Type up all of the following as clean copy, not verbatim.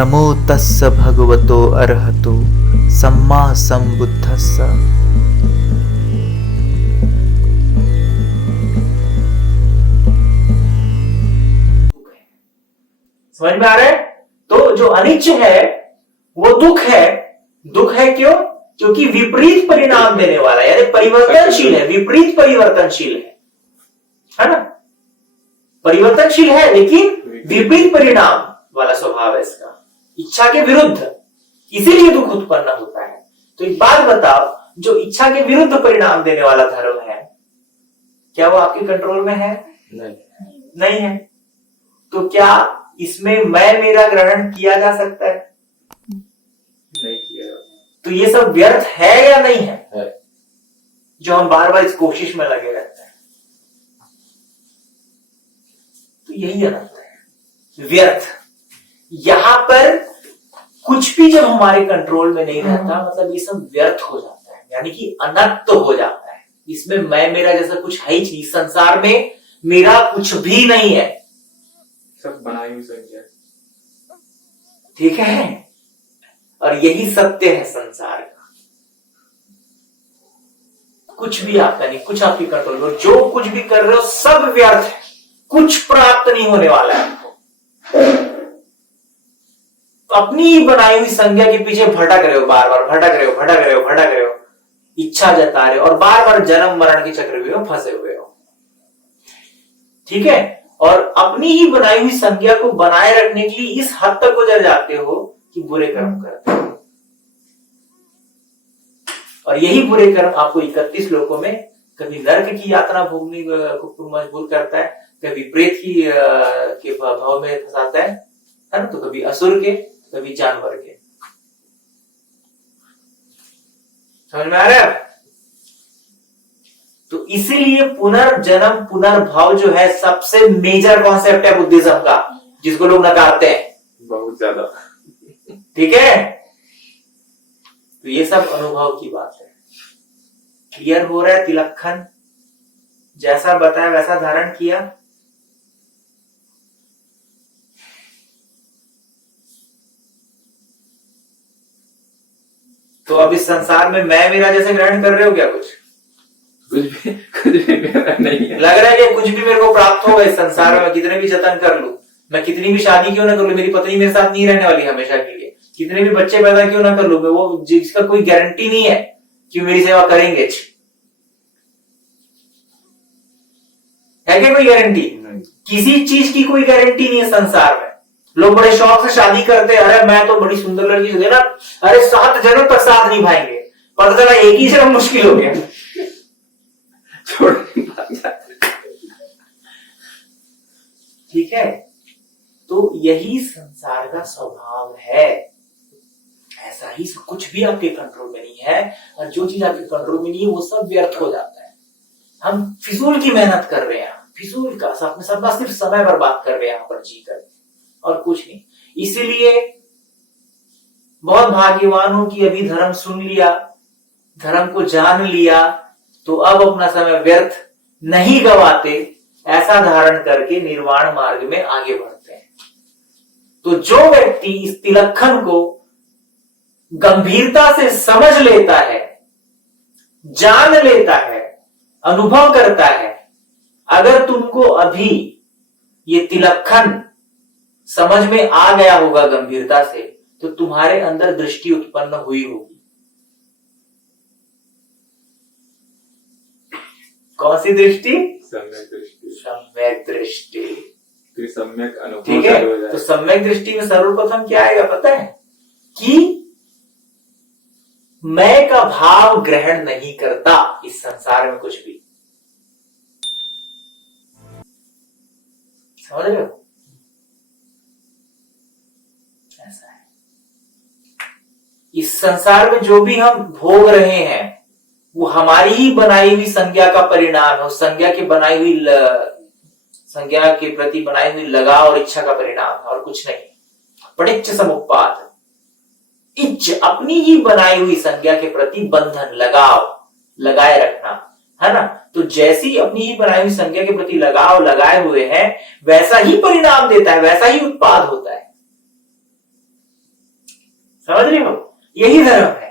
नमो तस्स भगवतो अरहतो सम्मा संबुद्धस्स। समझ में आ रहा है? तो जो अनिच्च है वो दुख है। दुख है क्यों? क्योंकि विपरीत परिणाम देने वाला है, यानी परिवर्तनशील है, विपरीत परिवर्तनशील है ना? परिवर्तनशील है लेकिन विपरीत परिणाम वाला स्वभाव है इसका, इच्छा के विरुद्ध, इसीलिए दुख उत्पन्न होता है। तो एक बात बताओ, जो इच्छा के विरुद्ध परिणाम देने वाला धर्म है, क्या वो आपके कंट्रोल में है? नहीं है। तो क्या इसमें मैं मेरा ग्रहण किया जा सकता है? नहीं किया। तो ये सब व्यर्थ है या नहीं है? जो हम बार बार इस कोशिश में लगे रहते हैं, तो यही अनर्थ है, व्यर्थ। यहां पर कुछ भी जब हमारे कंट्रोल में नहीं रहता, मतलब ये सब व्यर्थ हो जाता है, यानी कि अनर्थ हो जाता है। इसमें मैं मेरा जैसा कुछ है ही नहीं, संसार में मेरा कुछ भी नहीं है, सब बनाई हुई संख्या। ठीक है? और यही सत्य है संसार का। कुछ भी आपका नहीं, कुछ आपकी कंट्रोल में, जो कुछ भी कर रहे हो सब व्यर्थ है, कुछ प्राप्त नहीं होने वाला है आपको। तो अपनी ही बनाई हुई संज्ञा के पीछे भटक रहे हो, बार बार भटक रहे हो, इच्छा जता रहे हो, और बार बार जन्म मरण के चक्रव्यूह में फंसे हुए हो, ठीक है? और अपनी ही बनाई हुई संज्ञा को बनाए रखने के लिए इस हद तक गुजर जाते हो कि बुरे कर्म करते हो। और यही बुरे कर्म आपको 31 लोकों में कभी नरक की यातना भोगने को मजबूर करता है, कभी प्रेत के भाव में फंसाता है ना? तो कभी असुर के, कभी जानवर के। समझ में आ रहा है? तो इसीलिए पुनर्जन्म पुनर्भाव जो है सबसे मेजर कॉन्सेप्ट है बुद्धिज्म का, जिसको लोग नकारते हैं बहुत ज्यादा, ठीक है? तो ये सब अनुभव की बात है। क्लियर हो रहा है? तिलक्खन जैसा बताया वैसा धारण किया। तो अब इस संसार में मैं मेरा जैसे ग्रहण कर रहे हो क्या? कुछ भी मेरा नहीं है। लग रहा है कि कुछ भी मेरे को प्राप्त होगा इस संसार में, मैं कितने भी जतन कर लूं, मैं कितनी भी शादी क्यों ना कर लूं, मेरी पत्नी मेरे साथ नहीं रहने वाली हमेशा के लिए, कितने भी बच्चे पैदा क्यों ना कर लूं, मैं वो जिसका कोई गारंटी नहीं है कि मेरी सेवा करेंगे। है क्या कोई गारंटी? किसी चीज की कोई गारंटी नहीं है संसार में। लोग बड़े शौक से शादी करते हैं, अरे मैं तो बड़ी सुंदर लड़की हो ना, अरे 7 जन्म तक साथ निभाएंगे, पता चला एक ही जन्म मुश्किल हो गया, ठीक है? तो यही संसार का स्वभाव है। ऐसा ही कुछ भी आपके कंट्रोल में नहीं है, और जो चीज आपके कंट्रोल में नहीं है वो सब व्यर्थ हो जाता है। हम फिजूल की मेहनत कर रहे हैं, फिजूल का सब सिर्फ समय बर्बाद कर रहे हैं यहाँ पर जी कर, और कुछ नहीं। इसीलिए बहुत भाग्यवान हूं कि अभी धर्म सुन लिया, धर्म को जान लिया, तो अब अपना समय व्यर्थ नहीं गवाते, ऐसा धारण करके निर्वाण मार्ग में आगे बढ़ते हैं। तो जो व्यक्ति इस तिलक्खन को गंभीरता से समझ लेता है, जान लेता है, अनुभव करता है, अगर तुमको अभी ये तिलक्खन समझ में आ गया होगा गंभीरता से, तो तुम्हारे अंदर दृष्टि उत्पन्न हुई होगी। कौन सी दृष्टि? सम्यक दृष्टि। सम्यक दृष्टि, तो सम्यक अनुभव, ठीक है? तो सम्यक दृष्टि में सर्वप्रथम क्या आएगा पता है? कि मैं का भाव ग्रहण नहीं करता इस संसार में कुछ भी। समझ रहे हो? ऐसा है। इस संसार में जो भी हम भोग रहे हैं वो हमारी ही बनाई हुई संज्ञा का परिणाम है, उस संज्ञा के प्रति बनाई हुई लगाव और इच्छा का परिणाम है, और कुछ नहीं। पटिच्च समुप्पाद, इच्छ अपनी ही बनाई हुई संज्ञा के प्रति बंधन, लगाव लगाए रखना, है ना? तो जैसी अपनी ही बनाई हुई संज्ञा के प्रति लगाव लगाए हुए हैं, वैसा ही परिणाम देता है, वैसा ही उत्पाद होता है। समझ रहे हो? यही धर्म है।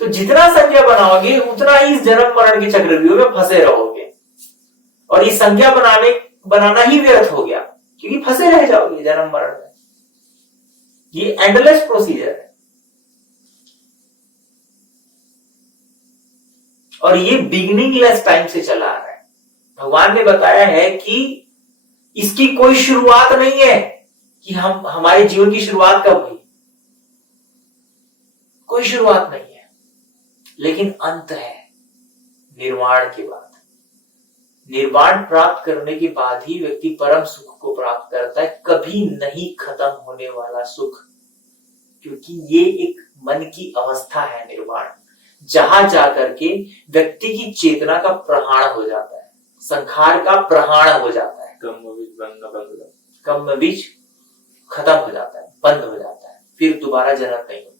तो जितना संज्ञा बनाओगे उतना ही इस जन्म मरण के चक्रव्यूह में फंसे रहोगे, और ये संज्ञा बनाना ही व्यर्थ हो गया, क्योंकि फंसे रह जाओगे जन्म मरण में। ये एंडलेस प्रोसीजर है, और ये बिगिनिंगलेस टाइम से चला आ रहा है। भगवान ने बताया है कि इसकी कोई शुरुआत नहीं है कि हमारे जीवन की शुरुआत कब हुई, कोई शुरुआत नहीं है, लेकिन अंत है निर्वाण के बाद। निर्वाण प्राप्त करने के बाद ही व्यक्ति परम सुख को प्राप्त करता है, कभी नहीं खत्म होने वाला सुख, क्योंकि ये एक मन की अवस्था है निर्वाण, जहां जाकर के व्यक्ति की चेतना का प्रहाण हो जाता है, संखार का प्रहाण हो जाता है, कम बीज खत्म हो जाता है, बंद हो जाता है, फिर दोबारा जन्म नहीं होता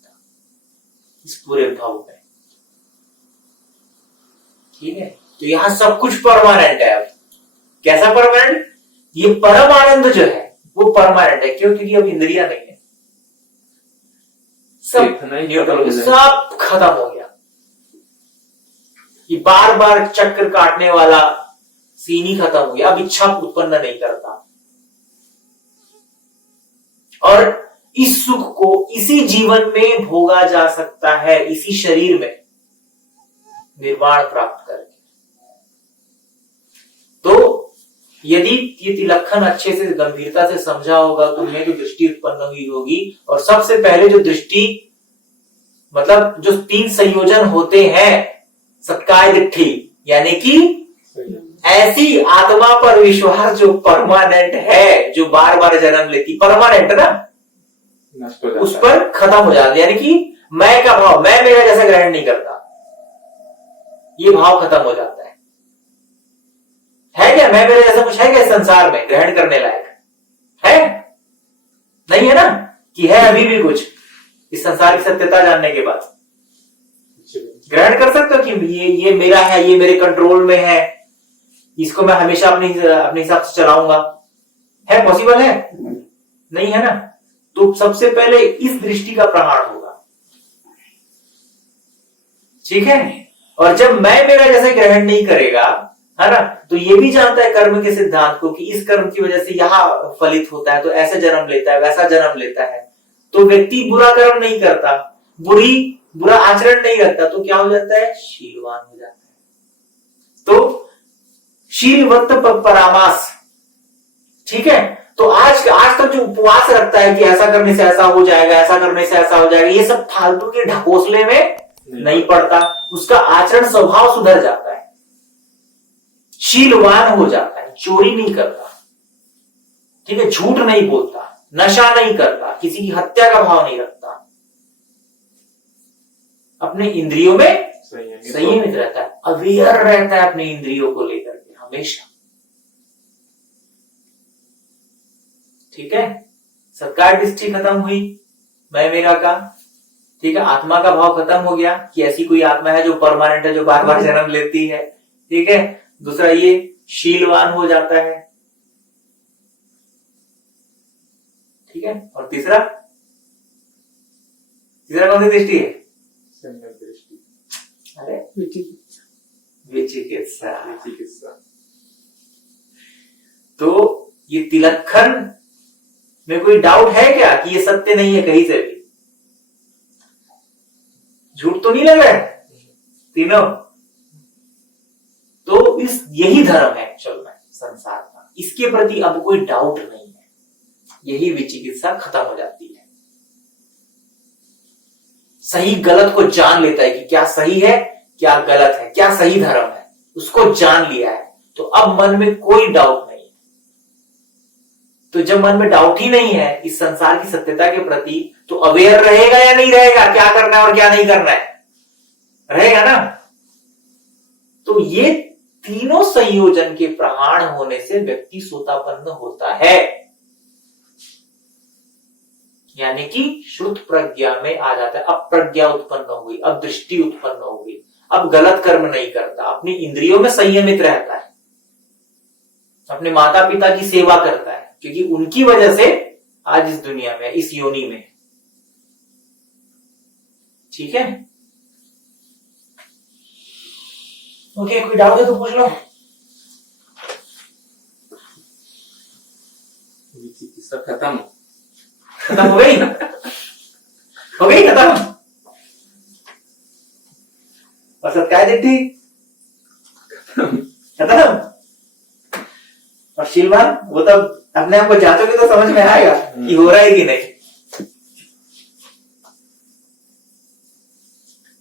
इस पूरे भाव में। ठीक है, तो यहां सब कुछ परमानेंट है। अब कैसा परमानेंट? ये परम आनंद जो है वो परमानेंट है। क्यों? क्योंकि अब इंद्रियां नहीं है, सब न्यूट्रल, सब खत्म हो गया। ये बार बार चक्कर काटने वाला सीन ही खत्म हो गया, अब इच्छा उत्पन्न नहीं करता, और इस सुख को इसी जीवन में भोगा जा सकता है, इसी शरीर में निर्वाण प्राप्त करके। तो यदि ये तिलक्षण अच्छे से गंभीरता से समझा होगा तुमने, तो दृष्टि उत्पन्न हुई होगी। और सबसे पहले जो दृष्टि, मतलब जो 3 संयोजन होते हैं, सत्काय दिट्ठी, यानी कि ऐसी आत्मा पर विश्वास जो परमानेंट है, जो बार बार जन्म लेती, परमानेंट ना, उस पर खत्म हो जाता है। यानी कि मैं का भाव, मैं मेरा जैसा ग्रहण नहीं करता, ये भाव खत्म हो जाता है क्या? मैं मेरे जैसा कुछ है क्या संसार में ग्रहण करने लायक? है नहीं है ना? कि है अभी भी कुछ इस संसार की सत्यता जानने के बाद ग्रहण कर सकते हो कि ये मेरा है, ये मेरे कंट्रोल में है, इसको मैं हमेशा अपने हिसाब से चलाऊंगा? है पॉसिबल है? नहीं है ना? तो सबसे पहले इस दृष्टि का प्रमाण होगा। ठीक है, और जब मैं मेरा जैसे ग्रहण नहीं करेगा, है ना, तो ये भी जानता है कर्म के सिद्धांत को कि इस कर्म की वजह से यहां फलित होता है, तो ऐसा जन्म लेता है, वैसा जन्म लेता है। तो व्यक्ति बुरा कर्म नहीं करता, बुरा आचरण नहीं रखता, तो क्या हो जाता है? शीलवान हो जाता है। तो शीलवत परामास। ठीक है, तो आज तक जो उपवास रखता है कि ऐसा करने से ऐसा हो जाएगा, ऐसा करने से ऐसा हो जाएगा, ये सब फालतू के ढकोसले में नहीं पड़ता, उसका आचरण स्वभाव सुधर जाता है, शीलवान हो जाता है, चोरी नहीं करता, ठीक है, झूठ नहीं बोलता, नशा नहीं करता, किसी की हत्या का भाव नहीं रखता, अपने इंद्रियों में संयमित रहता है, अवेयर रहता है अपने इंद्रियों को लेकर के हमेशा। ठीक है, सत्कार दृष्टि खत्म हुई, मैं मेरा का। ठीक है, आत्मा का भाव खत्म हो गया कि ऐसी कोई आत्मा है जो परमानेंट है, जो बार बार जन्म लेती है। ठीक है, दूसरा ये शीलवान हो जाता है। ठीक है, और तीसरा कौन सी दृष्टि है? अरे विचिकित्सा। तो ये तिलक्षण में कोई डाउट है क्या कि ये सत्य नहीं है? कहीं से भी झूठ तो नहीं लग रहा है तीनों। तो यही धर्म है एक्चुअल में संसार का, इसके प्रति अब कोई डाउट नहीं है, यही विचिकित्सा खत्म हो जाती है। सही गलत को जान लेता है कि क्या सही है, क्या गलत है, क्या सही धर्म है, उसको जान लिया है। तो अब मन में कोई डाउट नहीं है। तो जब मन में डाउट ही नहीं है इस संसार की सत्यता के प्रति, तो अवेयर रहेगा या नहीं रहेगा, क्या करना है और क्या नहीं करना है? रहेगा ना। तो ये तीनों संयोजन के प्रहाण होने से व्यक्ति सोतापन्न होता है, यानी कि शुद्ध प्रज्ञा में आ जाता है। अब प्रज्ञा उत्पन्न हो गई, अब दृष्टि उत्पन्न हो गई, अब गलत कर्म नहीं करता, अपनी इंद्रियों में संयमित रहता है, अपने माता पिता की सेवा करता है, क्योंकि उनकी वजह से आज इस दुनिया में, इस योनि में ठीक है? ओके, कोई डाउट है तो पूछ लो। सब खत्म। खत्म हो गई? हो गई खत्म? और सब क्या चिट्ठी खत्म? और शीलवान वो तो अपने आप को जांचोगे तो समझ में आएगा कि हो रहा है कि नहीं।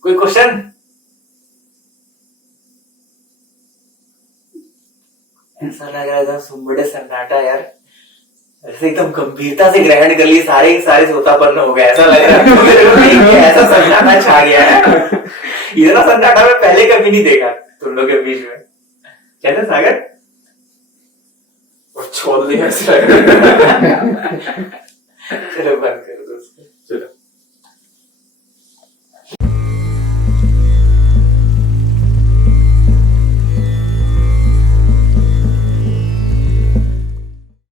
कोई क्वेश्चन? ऐसा लग रहा है एकदम सुम्बड़े सन्नाटा यार, ऐसे एकदम गंभीरता से ग्रहण कर लिए, सारे के सारे सोतापन्न हो गए, ऐसा लग रहा है मेरे को देख के, ऐसा सन्नाटा छा गया है। इतना सन्नाटा मैं पहले कभी नहीं देखा तुम लोग के बीच में। कैसे सागर? और छोड़ दिया ऐसा लग रहा है। चलो बंद कर दो उसको।